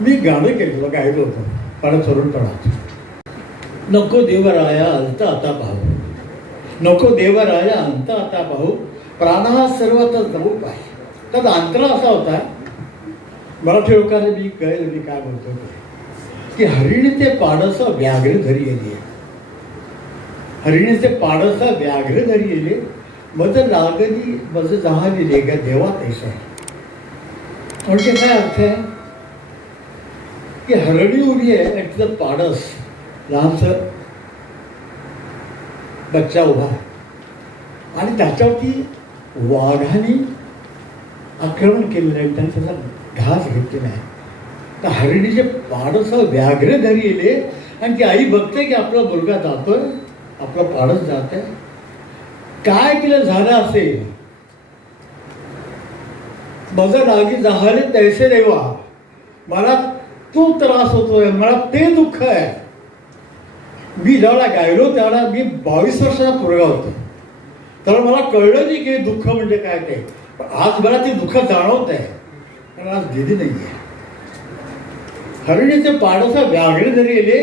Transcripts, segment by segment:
मी गाणं केलं गायलं होतं. पण तरुणपणात नको देवराया अंत आता पाहू. नको देवराया अंत आता पाहू. प्राणा हा तर जाऊ पाहिजे त्यात अंतर असा होता. मराठी लोकांनी मी? कळेल मी काय बोलतो की हरिणी ते पाडस व्याघ्र धरी येते हरिणीचे पाडस व्याघ्र धरी येले मज लागली मज जहाली गा देवा तैसा. म्हणजे काय अर्थ आहे? की हरणी उभी आहे आणि तिथं पाडस लहानसं बच्चा उभा आहे. आणि त्याच्यावरती वाघाने आक्रमण केलेलं आहे त्यांनी त्याचा घास घेतलेला आहे. तर हरिणीचे पाडस व्याघ्र घरी येले आणि ती आई बघते की आपला मुलगा जातोय आपला पाडस जात आहे काय तिला झालं असेल? माझं नागी जहाले तैसे देवा. मला तो त्रास होतोय मला ते दुःख आहे. मी ज्यावेळेला गायलो त्यावेळेला मी बावीस वर्षाचा पोरगा होतो. तर मला कळलं नाही की दुःख म्हणजे काय ते. पण आज मला ते दुःख जाणवत आहे कारण आज दिदी नाही आहे हरिणीचे पाडसा व्याघ्र जरी येले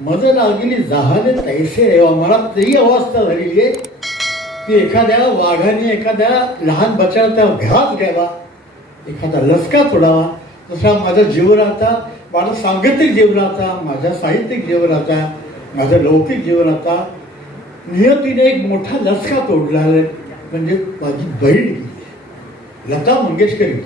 मज लागलेली जहाने तैसे मला तेही अवस्था झालेली आहे की एखाद्या वाघाने एखाद्या लहान बच्चाला त्या घरात घ्यावा. एखादा लसका तोडावा. तसा माझ्या जीवनाचा माझा सांगितिक जीवनाचा माझ्या साहित्यिक जीवनाचा माझ्या लौकिक जीवनाचा नियतीने एक मोठा लचका तोडला आहे. म्हणजे माझी बहीण लता मंगेशकर गेली